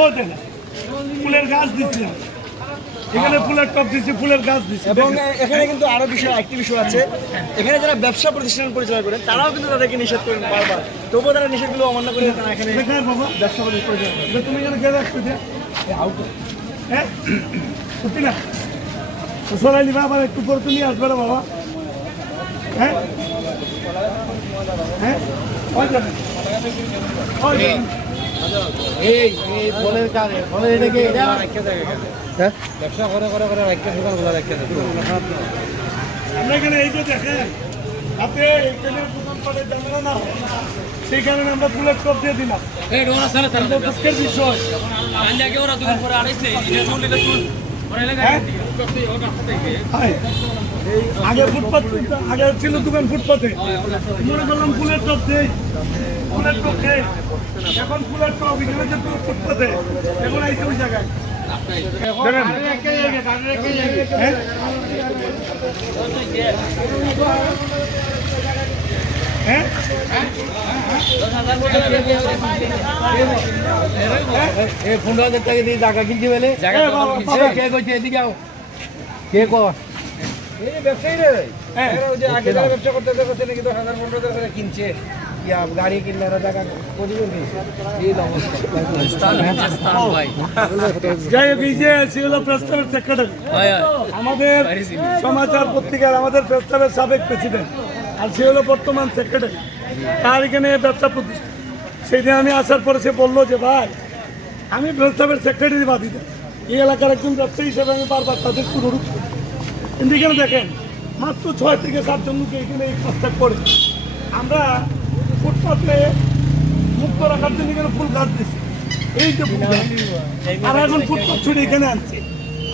ও দেখেন ফুলের গাছ দিচ্ছি। এখানে ফুলের টপ দিচ্ছি ফুলের গাছ দিচ্ছি। এবং এখানে কিন্তু আরও বিষয় একটি বিষয় আছে। এখানে যারা ব্যবসা প্রতিষ্ঠান পরিচালনা করেন তারাও কিন্তু তাদেরকে নিষেধ করেন বারবার। তবুও তারা নিষেধগুলো অমান্য করে তারা এখানে বাবা ব্যবসা এটা তুমি এখানে রাখছো যে আউট হ্যাঁ সত্যি না? সরাই নিবা আবার একটু পরে তুমি আসবে না বাবা। হ্যাঁ হ্যাঁ এই এই ফলের কাজে ফলের এটা কি? এটা হ্যাঁ? ব্যবসা করে করে করে রাখতে দোকানগুলো রাখতে আমরা এখানে এই যে দেখেন হাতে এখানে দোকান করে জানা না সেই কারণে আমরা ফুলের টপ দিয়ে দিলাম। এই ডোরা সারা কিন্তু বিষয়। ওরা দুপুর পরে আড়াইশ এটা চুল এটা চুল হ্যাঁ? হায়। আগে ফুটপাত আগে ছিল দোকান ফুটপাতে মনে করলাম ফুলের টপ দেই ফুলের টপ দেই এখন ফুলের টপ, এখানে যে পুরো ফুটপাতে, এখন আইসে ওই জায়গায় দেখেন হ্যাঁ? কে কইছে এদিকে আও কে কর ব্যবসায়ী রে। এরা ওই যে আগে যারা ব্যবসা করতে কিনছে গাড়ি কিনলে সেক্রেটারি আমাদের সমাচার পত্রিকার, আমাদের প্রেসক্লাবের সাবেক প্রেসিডেন্ট আর সে হলো বর্তমান সেক্রেটারি তার এখানে ব্যবসা প্রতিষ্ঠান সেই দিন আমি আসার পরে সে বলল যে, ভাই, আমি প্রেসক্লাবের সেক্রেটারি বাদি এই এলাকার একজন ব্যবসায়ী হিসেবে আমি বারবার তাদের করি। কিন্তু এখানে দেখেন, মাত্র ছয় থেকে সাতজন লোক এখানে এই কাজটা করে। আমরা ফুটপাতে মুক্ত রাখার জন্য এখানে ফুল গাছ দিচ্ছি এই যে আর এখন ফুটপাত ছুটে এখানে আনছে।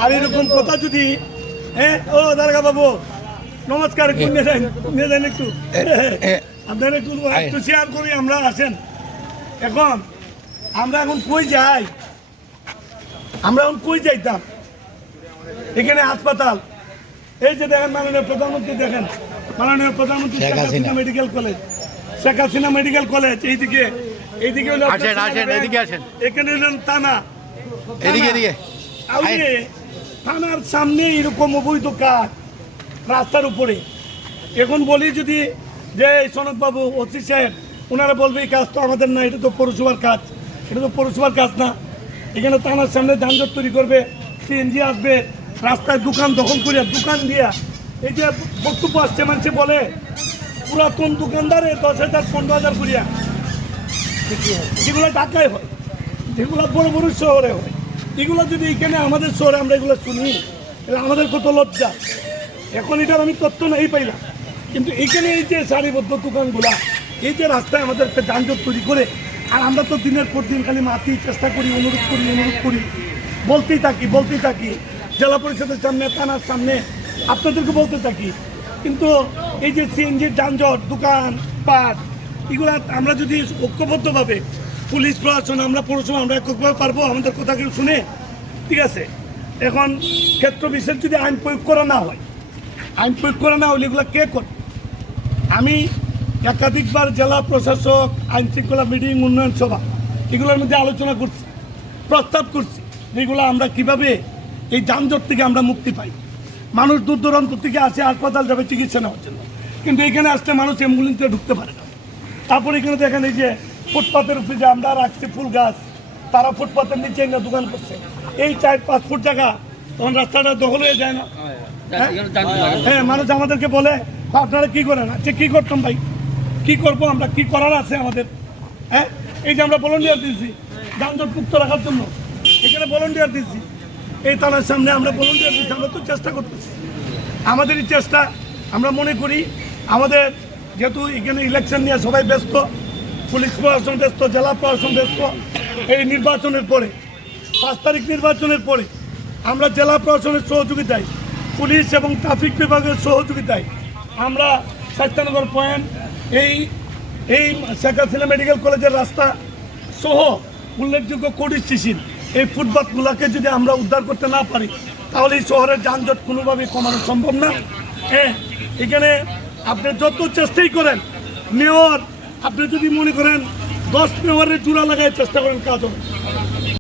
আর এরকম কথা যদি হ্যাঁ ও দারগা বাবু নমস্কার, একটু নিয়ে যান একটু। আপনার একটু একটু শেয়ার করি আমরা আসেন এখন আমরা এখন কই যাই? আমরা এখন কই যাইতাম? এখানে হাসপাতাল। এই যে দেখেন মাননীয় প্রধানমন্ত্রী দেখেন। মাননীয় প্রধানমন্ত্রী Sheikh Hasina. Medical college Sheikh Hasina medical college এইদিকে এইদিকে হলো আসেন, আসেন, এদিকে আসেন। এখানে হলেন থানা। এদিকে এদিকে। থানার সামনে এরকম অবৈধ কাজ রাস্তার উপরে। এখন বলি যদি যে সনদ বাবু ওসি সাহেব ওনারা বলবে এই কাজ তো আমাদের না, এটা তো পৌরসভার কাজ। এটা তো পৌরসভার কাজ না। এখানে থানার সামনে যানজট তৈরি করবে, সিএনজি আসবে, রাস্তায় দোকান দখল করিয়া, দোকান দিয়া। এই যে বক্তব্য আসছে, মানুষে বলে, পুরাতন দোকানদারে দশ হাজার, পনেরো হাজার করিয়া। যেগুলো ঢাকায় হয় যেগুলো বড় বড় শহরে হয়। এগুলো যদি এখানে আমাদের শহরে আমরা এগুলো শুনি আমাদের কত লজ্জা। এখন এটার আমি তথ্য নেই পাইলাম। কিন্তু এখানে এই যে সারিবদ্ধ দোকানগুলা, এই যে রাস্তায় আমাদের একটা যানজট তৈরি করে, আর আমরা তো দিনের পর দিন খালি মাতি, চেষ্টা করি, অনুরোধ করি অনুরোধ করি। বলতেই থাকি বলতেই থাকি। জেলা পরিষদের সামনে, থানার সামনে, আপনাদেরকে বলতে থাকি। কিন্তু এই যে সিএনজির যানজট, দোকান, পাট, এগুলো আমরা যদি ঐক্যবদ্ধভাবে পুলিশ প্রশাসন, আমরা পৌরসভা, আমরা এককভাবে পারব, আমাদের কথা কেউ শুনে, ঠিক আছে? এখন ক্ষেত্র বিশেষ যদি আইন প্রয়োগ করা না হয়, আইন প্রয়োগ করা না হলে এগুলো কে করে আমি একাধিকবার জেলা প্রশাসক আইন শৃঙ্খলা মিটিং উন্নয়ন সভা এগুলোর মধ্যে আলোচনা করছি প্রস্তাব করছি যেগুলো আমরা কীভাবে এই যানজট থেকে আমরা মুক্তি পাই? মানুষ দূর দূরান্ত থেকে আসে হাসপাতাল যাবে চিকিৎসা নেওয়ার জন্য। কিন্তু এখানে আসতে মানুষ অ্যাম্বুলেন্সে ঢুকতে পারে না। তারপর এখানে দেখেন এই যে ফুটপাতের উপরে যে আমরা রাখছি ফুল গাছ তারা ফুটপাতের নিচে এনে দোকান করছে। এই চার পাঁচ ফুট জায়গা তখন রাস্তাটা দখল হয়ে যায় না। হ্যাঁ মানুষ আমাদেরকে বলে "বা আপনারা কি করেন? আচ্ছা কি করতাম ভাই? কি করব আমরা? কি করার আছে আমাদের? হ্যাঁ? এই যে আমরা ভলেন্টিয়ার দিয়েছি, যানজট মুক্ত রাখার জন্য। এখানে ভলেন্টিয়ার দিয়েছি। এই থানার সামনে আমরা ভলেন্টিয়ার দিচ্ছি আমরা তো চেষ্টা করতেছি। আমাদেরই চেষ্টা, আমরা মনে করি আমাদের যেহেতু এখানে ইলেকশন নিয়ে সবাই ব্যস্ত, পুলিশ প্রশাসন ব্যস্ত, জেলা প্রশাসন ব্যস্ত, এই নির্বাচনের পরে, পাঁচ তারিখ নির্বাচনের পরে আমরা জেলা প্রশাসনের সহযোগিতায়, পুলিশ এবং ট্রাফিক বিভাগের সহযোগিতায় আমরা স্বাস্থ্যনগর পয়েন্ট, এই এই শেখ হাসিনা মেডিকেল কলেজের রাস্তা সহ উল্লেখযোগ্য কোটি এই ফুটপাথগুলোকে যদি আমরা উদ্ধার করতে না পারি, তাহলে এই শহরের যানজট কোনোভাবেই কমানো সম্ভব না হ্যাঁ এখানে আপনি যত চেষ্টাই করেন, মেয়র, আপনি যদি মনে করেন দশ মেয়রের জোড়া লাগায় চেষ্টা করেন, কাজ হবে।